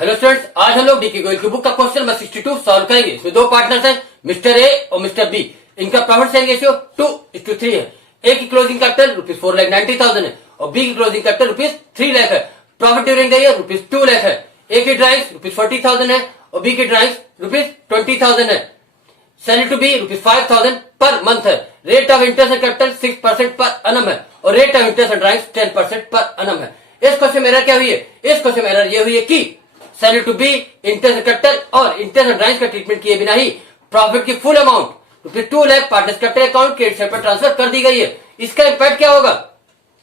Hello students, आज हम लोग डीके गोयल की बुक का क्वेश्चन नंबर 62 सॉल्व करेंगे। इसमें दो पार्टनर्स हैं, मिस्टर ए और मिस्टर बी। इनका प्रॉफिट शेयरिंग रेशियो 2:3 है। ए की क्लोजिंग कैपिटल ₹4,90,000 है और बी की क्लोजिंग कैपिटल ₹3 लाख है। Profit during the year ₹2 lakh है। ए की ड्राइंग्स ₹40,000 है और बी की ड्राइंग्स ₹20,000 है। Salary to be ₹5,000 per month है। Rate of interest and capital 6% पर एनम है और rate of interest and drawings 10% per annum है। इस क्वेश्चन में एरर क्या हुई है? इस क्वेश्चन में एरर ये हुई है कि salary to be, interest capital और इंटरेस्ट एंड ड्राइंग्स का ट्रीटमेंट किए बिना ही प्रॉफिट की full amount ₹2 lakh partners capital account credit side पर ट्रांसफर कर दी गई है। इसका इंपैक्ट क्या होगा?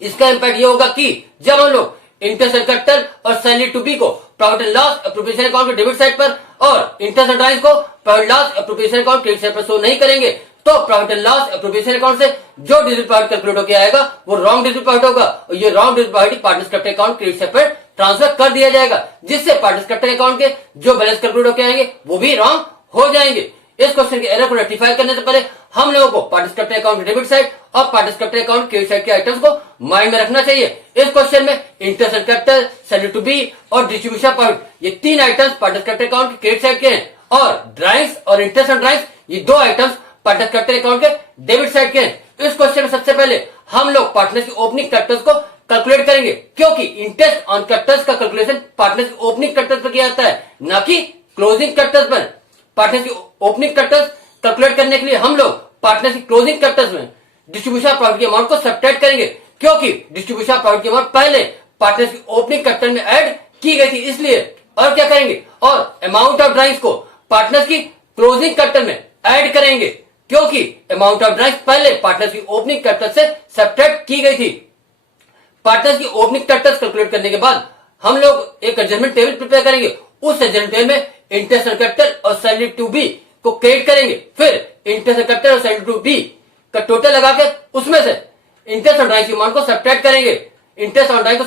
इसका इंपैक्ट ये होगा कि जब हम लोग इंटरेस्ट एंड कैपिटल और सैलरी टू बी को profit and loss appropriation account के डेबिट साइड पर और इंटरेस्ट एंड ड्राइंग्स को profit loss appropriation account credit side पर शो नहीं करेंगे तो profit and loss appropriation account से जो डिजिट प्रॉफिट कैलकुलेट होकर आएगा वो रॉन्ग डिजिट प्रॉफिट होगा और ये wrong digit profit partners capital account credit side पर ट्रांसफर कर दिया जाएगा, जिससे पार्टनर्स कैपिटल अकाउंट के जो बैलेंस कैलकुलेट होकर आएंगे वो भी रॉन्ग हो जाएंगे। इस क्वेश्चन के एरर को रेक्टिफाई करने से पहले हम लोगों को partners capital account debit side और partners capital account credit side के आइटम्स को माइंड में रखना चाहिए। इस क्वेश्चन में interest and capital, salary to B और डिस्ट्रीब्यूशन प्रॉफिट ये तीन आइटम्स पार्टनर्स कैपिटल अकाउंट के क्रेडिट साइड के हैं और ड्राइंग्स और इंटरेस्ट एंड ड्राइंग्स ये दो आइटम्स पार्टनर्स कैपिटल अकाउंट के डेबिट साइड के हैं। इस क्वेश्चन में सबसे पहले हम लोग पार्टनर्स की ओपनिंग कैपिटल्स को कैलकुलेट करेंगे, क्योंकि इंटरेस्ट ऑन कैपिटल्स का कैलकुलेशन पार्टनर्स की ओपनिंग कैपिटल्स पर किया जाता है, ना कि क्लोजिंग कैपिटल्स पर। पार्टनर्स की ओपनिंग कैपिटल्स कैलकुलेट करने के लिए हम लोग पार्टनर्स की क्लोजिंग कैपिटल्स में डिस्ट्रीब्यूशन प्रॉफिट की अमाउंट को सब्ट्रैक्ट करेंगे, क्योंकि डिस्ट्रीब्यूशन प्रॉफिट की अमाउंट पहले पार्टनर्स की ओपनिंग कैपिटल में ऐड की गई थी, इसलिए। और क्या करेंगे? और अमाउंट ऑफ ड्राइंग्स को पार्टनर्स की क्लोजिंग कैपिटल में ऐड करेंगे, क्योंकि अमाउंट ऑफ ड्राइंग्स पहले पार्टनर्स की ओपनिंग कैपिटल से सब्ट्रैक्ट की गई थी। पार्टनर्स की ओपनिंग कैपिटल्स कैलकुलेट करने के बाद हम लोग एक एडजस्टमेंट टेबल प्रिपेयर करेंगे। उस एडजस्टमेंट टेबल में इंटरेस्ट एंड कैपिटल और सैलरी टू बी को क्रिएट करेंगे, फिर इंटरेस्ट एंड कैपिटल और सैलरी टू बी का टोटल लगाकर उसमें से इंटरेस्ट और ड्राइंग की अमाउंट को सब्ट्रैक्ट करेंगे। इंटरेस्ट और ड्राइंग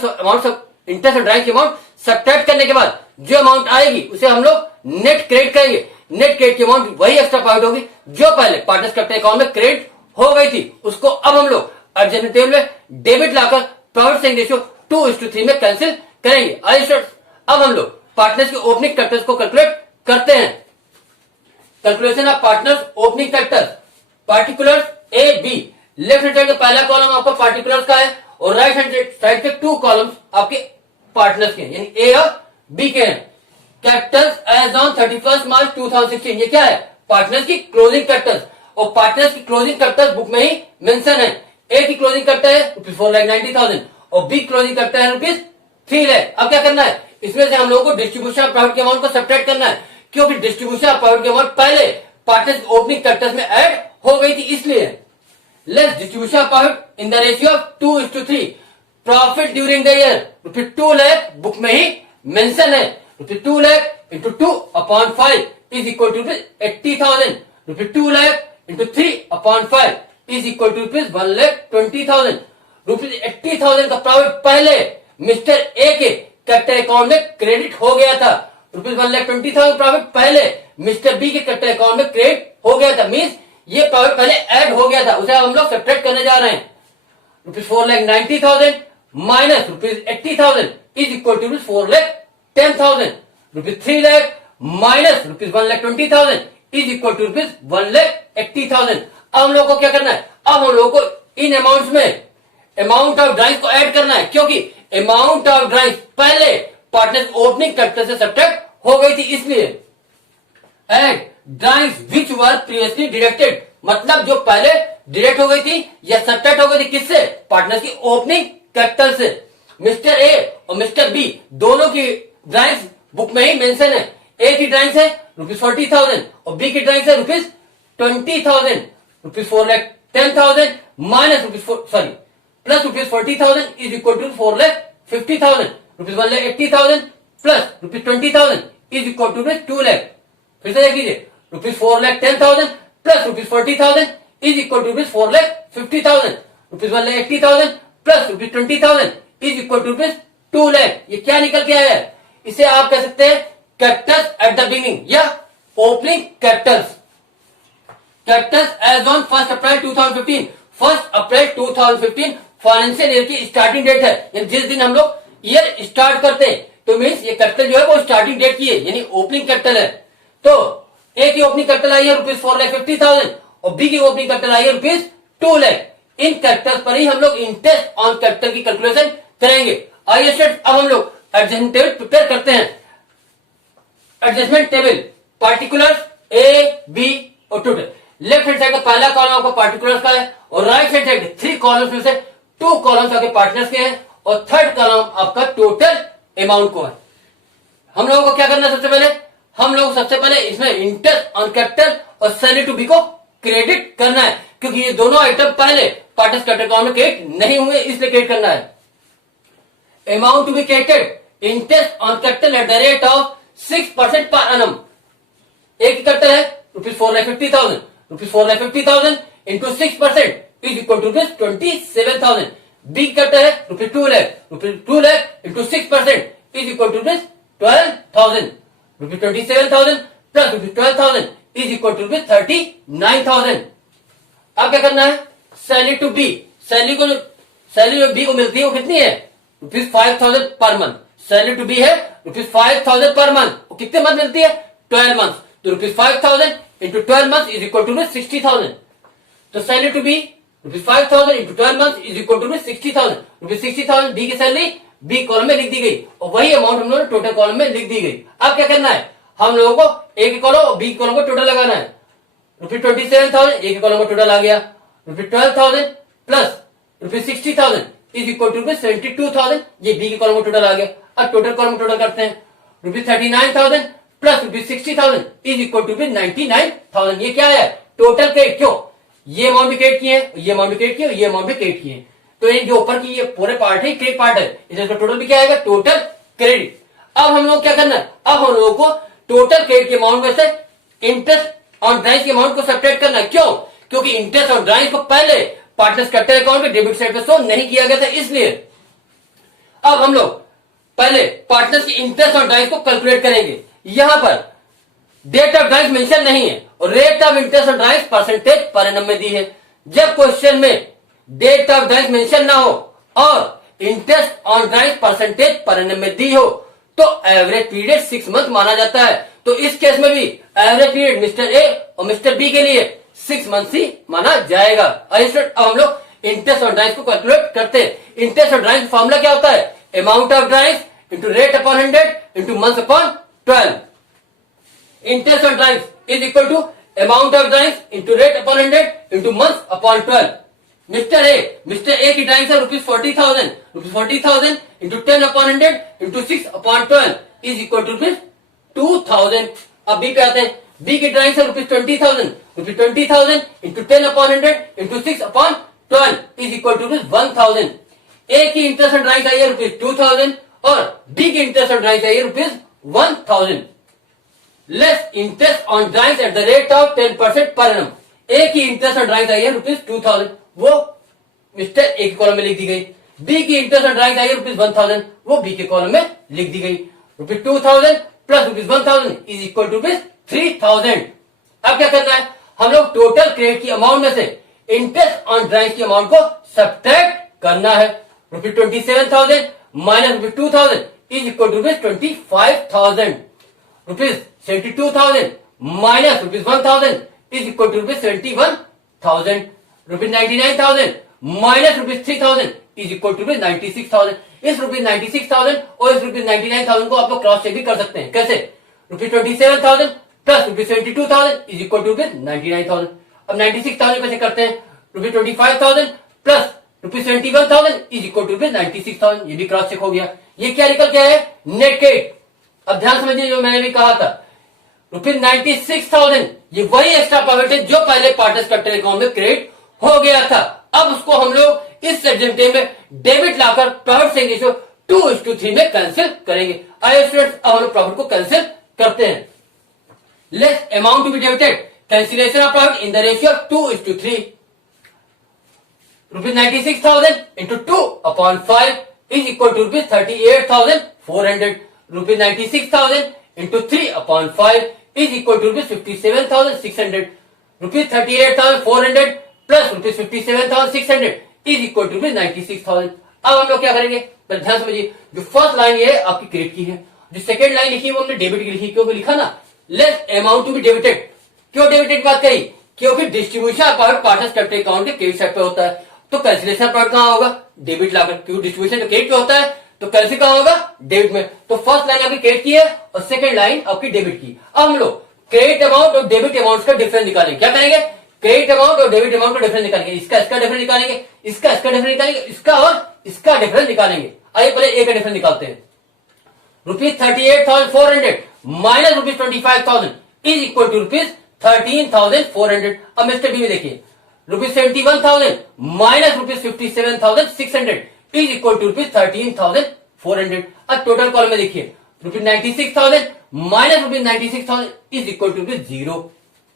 की अमाउंट सब्ट्रैक्ट करने के बाद जो अमाउंट आएगी उसे हम लोग नेट क्रेडिट करेंगे। नेट क्रेडिट की अमाउंट वही एक्स्ट्रा प्रॉफिट होगी जो पहले पार्टनर्स कैपिटल अकाउंट में क्रेडिट हो गई थी, उसको अब हम लोग एडजस्टमेंट टेबल में डेबिट लाकर प्रॉफिट शेयरिंग रेशियो 2:3 में कैंसिल करेंगे। अब हम लोग पार्टनर्स की ओपनिंग कैपिटल्स को कैलकुलेट करते हैं। Calculation of partners opening capital, particulars A B. Left hand side का पहला कॉलम आपका पार्टिकुलर्स का है और राइट हैंड साइड के टू कॉलम्स आपके पार्टनर्स के यानी ए और बी के हैं। कैपिटल्स एज ऑन 31 मार्च 2016, ये क्या है? पार्टनर्स की क्लोजिंग कैपिटल्स और पार्टनर्स की क्लोजिंग कैपिटल बुक में ही मेंशन है। ए की क्लोजिंग कैपिटल है ₹4,90,000 और बी क्लोजिंग कैपिटल है ₹3 लाख। अब क्या करना है? इसमें से हम लोगों को डिस्ट्रीब्यूशन प्रॉफिट के अमाउंट को सब्ट्रैक्ट करना है, क्योंकि डिस्ट्रीब्यूशन प्रॉफिट के अमाउंट पहले पार्टनर्स ओपनिंग कैपिटल में ऐड हो गई थी, इसलिए। Less distribution profit in the ratio of 2:3। Profit during the year ₹2 lakh book में ही मेंशन है। ₹2 lakh into 2/5 is equal to ₹80,000। ₹2 lakh into 3/5 is equal to ₹1,20,000। ₹80,000 का प्रॉफिट पहले मिस्टर ए के कैपिटल अकाउंट में क्रेडिट हो गया था। ₹1,20,000 प्रॉफिट पहले मिस्टर बी के कैपिटल अकाउंट में क्रेडिट हो गया था, मीन्स ये प्रॉफिट पहले ऐड हो गया था, उसे हम लोग सब्ट्रैक्ट करने जा रहे हैं। ₹4,90,000 minus ₹80,000 is equal to ₹4,10,000। ₹3 lakh minus ₹1,20,000 is equal to ₹1,80,000। अब हम लोग को क्या करना है? अब हम लोग को इन अमाउंट्स में अमाउंट ऑफ ड्राइंग्स को ऐड करना है, क्योंकि अमाउंट ऑफ ड्राइंग्स पहले पार्टनर्स ओपनिंग कैपिटल से सब्ट्रैक्ट हो गई थी, इसलिए। Add drawings which were previously deducted, मतलब जो पहले डिडक्ट हो गई थी या सब्ट्रैक्ट हो गई थी, किससे? पार्टनर्स की ओपनिंग कैपिटल से। मिस्टर ए और मिस्टर बी दोनों की ड्राइंग्स बुक में ही मेंशन है। ए की ड्राइंग्स है ₹40,000 और बी की ड्राइंग्स है ₹20,000। ₹4,10,000 minus plus ₹40,000 is equal to ₹4,50,000। ₹1,80,000 plus ₹20,000 is equal to ₹2 lakh. फिर से देख लीजिए, ₹4,10,000 plus ₹40,000 is equal to ₹4,50,000। ₹1,80,000 plus ₹20,000 is equal to ₹2 lakh. ये क्या निकल के आया है? इसे आप कह सकते हैं कैपिटल्स एट द बिगिनिंग या opening capitals. Capitals as on 1 April 2015। 1 April 2015 financial year की स्टार्टिंग डेट है, जिस दिन हम लोग ईयर स्टार्ट करते हैं। तो मीन्स ये कैपिटल जो है वो स्टार्टिंग डेट की है, यानी ओपनिंग कैपिटल है। तो ए की ओपनिंग कैपिटल आई है ₹4,50,000 और बी की ओपनिंग कैपिटल आई है ₹2 लाख। इन कैपिटल पर ही हम लोग इंटरेस्ट ऑन कैपिटल की कैलकुलेशन करेंगे। आइए स्टूडेंट, अब हम लोग एडजस्टमेंट टेबल प्रिपेयर करते हैं। Adjustment table particulars A, B और टोटल। लेफ्ट हैंड साइड का पहला कॉलम आपका पार्टिकुलर्स का है और राइट हैंड साइड 3 कॉलम्स में से 2 कॉलम्स आपके पार्टनर्स के हैं और थर्ड कॉलम आपका टोटल अमाउंट को है। हम लोगों को क्या करना है? सबसे पहले हम लोग सबसे पहले इसमें इंटरेस्ट ऑन कैपिटल और सैलरी टू बी को क्रेडिट करना है, क्योंकि ये दोनों आइटम पहले पार्टनर्स कैपिटल अकाउंट में क्रेडिट नहीं हुए, इसलिए क्रेडिट करना है। Amount to be credited, interest on capital at the rate of 6% पर एनम। एक ही कैपिटल है ₹4,50,000, ₹4,50,000 into 6% is equal to ₹27,000। B capital है ₹2 lakh, ₹2 lakh into 6% is equal to ₹12,000। ₹27,000 plus ₹12,000 is equal to ₹39,000। अब क्या करना है? सैलरी टू बी, सैलरी जो बी को मिलती है वो कितनी है? ₹5,000 per month. Salary to B है ₹5,000 पर मंथ। कितने मंथ मिलती है? 12 मंथ। तो ₹5,000 into 12 month is equal to 60,000। तो salary to be ₹5,000 into 12 month is equal to 60,000। 60,000 D की सैलरी बी कॉलम में लिख दी गई और वही अमाउंट हम लोगों ने टोटल कॉलम में लिख दी गई। अब क्या करना है? हम लोगों को ए के कॉलम और बी कॉलम को टोटल लगाना है। ₹27,000 ए के कॉलम को टोटल आ गया, ₹12,000 प्लस ₹60,000 इज इक्वल टू ₹72,000, ये बी के कॉलम को टोटल आ गया। अब टोटल कॉलम को टोटल करते हैं। ₹39,000 प्लस ₹60,000 इज इक्वल टू ₹99,000। ये क्या है? Total credit. क्यों? ये अमाउंट भी क्रेडिट किए, ये अमाउंट भी क्रेडिट किए, ये अमाउंट भी क्रेडिट किए। तो ये जो ऊपर की ये पूरे पार्ट है क्रेडिट पार्ट है, इसका टोटल भी क्या आएगा? Total credit. अब हम लोग क्या करना है? अब हम लोगों को टोटल क्रेडिट के अमाउंट में से इंटरेस्ट ऑन ड्राइंग के अमाउंट को सेपरेट करना है। क्यों? क्योंकि इंटरेस्ट ऑन ड्राइंग को पहले पार्टनर्स कैपिटल अकाउंट में डेबिट साइड पे शो नहीं किया गया था, इसलिए अब हम लोग पहले पार्टनर्स की इंटरेस्ट ऑन ड्राइंग को कैलकुलेट करेंगे। यहां पर डेट ऑफ ड्राइंग मेंशन नहीं है और rate of interest on drawing percentage per annum में दी है। जब क्वेश्चन में डेट ऑफ ड्राइंग मेंशन ना हो और interest on drawing percentage per annum में दी हो तो एवरेज पीरियड 6 मंथ माना जाता है। तो इस केस में भी एवरेज पीरियड मिस्टर ए और मिस्टर बी के लिए 6 मंथ ही माना जाएगा। अब हम लोग इंटरेस्ट ऑन ड्राइंग को कैलकुलेट करते हैं। इंटरेस्ट ऑन ड्राइंग फॉर्मूला क्या होता है? Amount of drawing into rate upon 100 into month upon 12। Interest on drawing is equal to amount of drawing into rate upon 100 into month upon 12। Mister A की drawing है ₹40,000, ₹40,000 into 10 upon 100 into 6 upon 12 is equal to ₹2,000। अब B पे आते हैं। B की drawing है ₹20,000, ₹20,000 into 10 upon 100 into 6 upon 12 is equal to ₹1,000। A की interest on drawing आई है ₹2,000 और बी की इंटरेस्ट ऑन ड्राइंग आई है ₹1,000। Less interest on drawing eight the rate of 10% per annum. ए की इंटरेस्ट ऑन ड्राइंग आई है ₹2,000, वो मिस्टर ए के कॉलम में लिख दी गई। बी की इंटरेस्ट ऑन ड्राइंग आई है ₹1,000, वो बी के कॉलम में लिख दी गई। ₹2,000 प्लस ₹1,000 इज इक्वल टू ₹3,000। अब क्या करना है? हम लोग टोटल क्रेडिट की अमाउंट में से इंटरेस्ट ऑन ड्राइंग की अमाउंट को सब्ट्रैक्ट करना है। ₹27,000 minus ₹2,000 is equal to ₹25,000। ₹72,000 minus ₹1,000 is equal to ₹71,000। ₹99,000 minus ₹3,000 is equal to ₹96,000। इस ₹96,000 और इस ₹99,000 को आप लोग क्रॉस चेक भी कर सकते हैं। कैसे? ₹27,000 प्लस ₹72,000 इज इक्वल टू ₹99,000। अब 96,000 कैसे करते हैं? ₹25,000 प्लस ₹71,000 इज इक्वल टू ₹96,000। ये भी क्रॉस चेक हो गया। ये क्या निकल गया है? Net credit. अब ध्यान समझिए, जो मैंने भी कहा था ₹96,000 ये वही एक्स्ट्रा प्रॉफिट है जो पहले पार्टनर्स कैपिटल अकाउंट में क्रेडिट हो गया था। अब उसको हम लोग इस एग्जाम्पल में डेबिट लाकर प्रॉफिट शेयरिंग रेशियो 2:3 में कैंसिल करेंगे। आइए स्टूडेंट्स, अब हम लोग प्रॉफिट को कैंसिल करते हैं। Less amount to be debited, cancellation of profit in the ratio 2:3। ₹96,000 into 2/5 is equal to ₹38,400। ₹96,000 into 3/5 is equal to ₹57,600. ₹38,400 plus ₹57,600 is equal to ₹96,000. अब हम लोग क्या करेंगे, पर ध्यान समझिए, जो फर्स्ट लाइन ये आपकी क्रेडिट की है, जो सेकंड लाइन लिखी है वो हमने डेबिट की लिखी, क्योंकि लिखा ना less amount to be debited. क्यों डेबिटेड बात कही, क्योंकि distribution account partners capital account के क्रेडिट साइड पे होता है, तो कैंसिलेशन पॉइंट कहां होगा, डेबिट लाकर, क्योंकि डिस्ट्रीब्यूशन तो क्रेडिट पे होता है, तो कैंसिल कहां होगा, डेबिट में। तो फर्स्ट लाइन आपकी क्रेडिट की है और सेकंड लाइन आपकी डेबिट की। अब हम लोग क्रेडिट अमाउंट और डेबिट अमाउंट का डिफरेंस निकालेंगे। क्या करेंगे, क्रेडिट अमाउंट और डेबिट अमाउंट का डिफरेंस निकालेंगे, इसका डिफरेंस निकालेंगे, इसका डिफरेंस निकालेंगे, इसका और इसका डिफरेंस निकालेंगे। आइए पहले ए का डिफरेंस निकालते हैं। ₹38,400 माइनस ₹25,000 इज इक्वल टू ₹13,400। अब मिस्टर बी में देखिए, ₹71,000 माइनस ₹57,600 इज इक्वल टू ₹13,400। अब टोटल कॉलम में देखिए, ₹96,000 माइनस ₹96,000 इज इक्वल टू 0।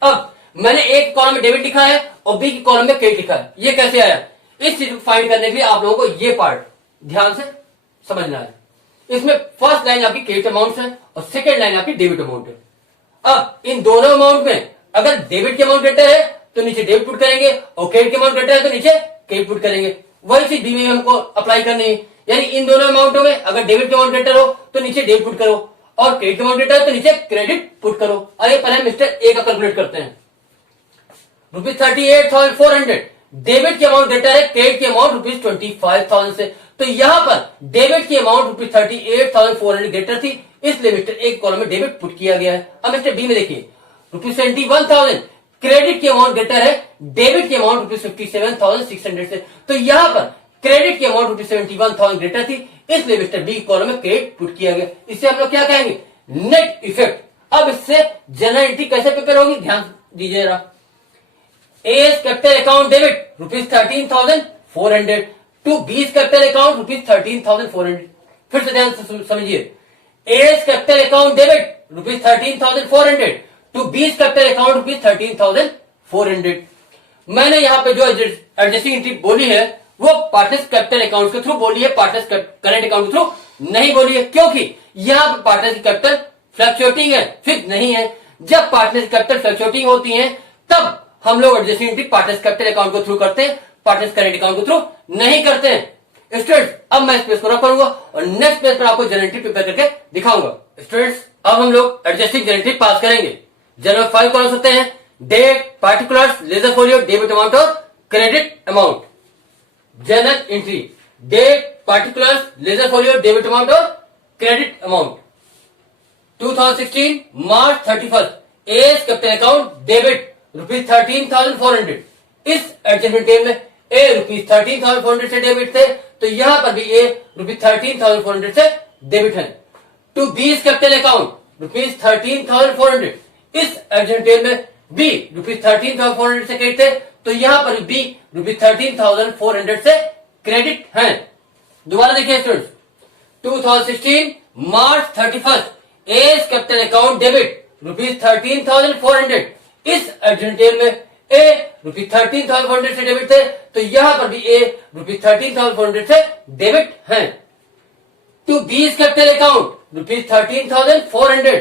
अब मैंने एक कॉलम में डेबिट लिखा है और बी की कॉलम में क्रेडिट लिखा है, ये कैसे आया, इस चीज को फाइंड करने के लिए आप लोगों को ये पार्ट ध्यान से समझना है। इसमें फर्स्ट लाइन आपकी क्रेडिट अमाउंट है और सेकंड लाइन आपकी डेबिट अमाउंट है। अब इन दोनों अमाउंट में अगर डेबिट के अमाउंट ग्रेटर है तो नीचे डेबिट पुट करेंगे और क्रेडिट के अमाउंट ग्रेटर है तो नीचे क्रेडिट पुट करेंगे। वही चीज बी में हमको अप्लाई करनी है, यानी इन दोनों अमाउंटों में अगर डेबिट के अमाउंट ग्रेटर हो तो नीचे डेबिट पुट करो और क्रेडिट के अमाउंट ग्रेटर है तो नीचे क्रेडिट पुट करो। अरे पहले मिस्टर ए का कैलकुलेट करते हैं। ₹38,400 डेबिट की अमाउंट ग्रेटर है क्रेडिट की अमाउंट ₹25,000 से, तो यहां पर डेबिट की अमाउंट ₹38,400 ग्रेटर थी, इसलिए मिस्टर ए कॉलम में डेबिट पुट किया गया है। अब मिस्टर बी में देखिए, ₹71,000 क्रेडिट की अमाउंट ग्रेटर है डेबिट की अमाउंट ₹57,600 से, तो यहां पर क्रेडिट की अमाउंट ₹71,000 ग्रेटर थी, इसलिए मिस्टर बी कॉलम में क्रेडिट पुट किया गया। इससे हम लोग क्या कहेंगे, नेट इफेक्ट। अब इससे जनरल एंट्री कैसे प्रिपेयर होगी, ध्यान दीजिए जरा। A's capital account debit ₹13,400 to B's capital account ₹13,400। फिर से ध्यान से समझिए, A's capital account debit ₹13,400 to B's capital account ₹13,400। मैंने यहां पे जो एडजस्टिंग एंट्री बोली है वो पार्टनर्स कैपिटल अकाउंट के थ्रू बोली है, पार्टनर्स करेंट अकाउंट के थ्रू नहीं बोली है, क्योंकि यहां पर पार्टनर्स की कैपिटल फ्लक्चुएटिंग है, फिक्स नहीं है। जब पार्टनर्स कैपिटल फ्लक्चुएटिंग होती है तब हम लोग adjusting entry partners capital account को थ्रू करते हैं, पार्टनर्स करेंट अकाउंट को थ्रू नहीं करते हैं। स्टूडेंट्स अब मैं इस पेज को रख करूंगा और नेक्स्ट पेज पर आपको जनरल एंट्री प्रिपेयर करके दिखाऊंगा। स्टूडेंट्स अब हम लोग एडजस्टिंग जनरल एंट्री पास करेंगे। जनरल 5 कॉलम्स होते हैं, date, particulars, ledger folio, debit amount और credit amount. Journal entry, date, particulars, ledger folio, debit amount और credit amount. 2016 March 31 A's capital account debit ₹13,400। इस एडजस्टमेंट टेबल में ए ₹13,400 से डेबिट थे, तो यहां पर भी ए ₹13,400 से डेबिट है। To B's capital account ₹13,400। इस एडजस्टमेंट टेबल में बी ₹13,400 से क्रेडिट थे, तो यहां पर बी ₹13,400 से क्रेडिट है। दोबारा देखिए students, 2016 March 31 A's capital account debit ₹13,400। इस एडजस्टमेंट टेबल में ए ₹13,400 से डेबिट थे, तो यहां पर भी ए ₹13,400 से डेबिट है। To B's capital account ₹13,400।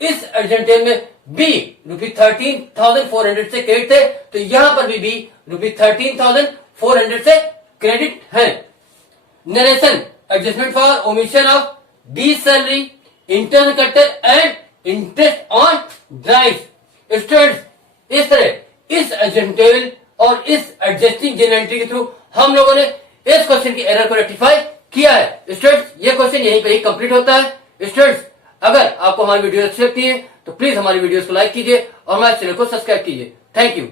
इस एडजस्टमेंट टेबल में बी ₹13,400 से क्रेडिट थे, तो यहां पर भी बी ₹13,400 से क्रेडिट है। Narration, adjustment for omission of B salary, internal capital and interest on drives. Students इस तरह इस एडजस्टमेंट टेबल और इस एडजस्टिंग जनरल एंट्री के थ्रू हम लोगों ने इस क्वेश्चन की एरर को रेक्टिफाई किया है। स्टूडेंट्स ये क्वेश्चन यहीं पे ही कंप्लीट होता है। स्टूडेंट्स अगर आपको हमारी वीडियो अच्छी लगती है तो प्लीज हमारी वीडियोस को लाइक कीजिए और हमारे चैनल को सब्सक्राइब कीजिए। Thank you.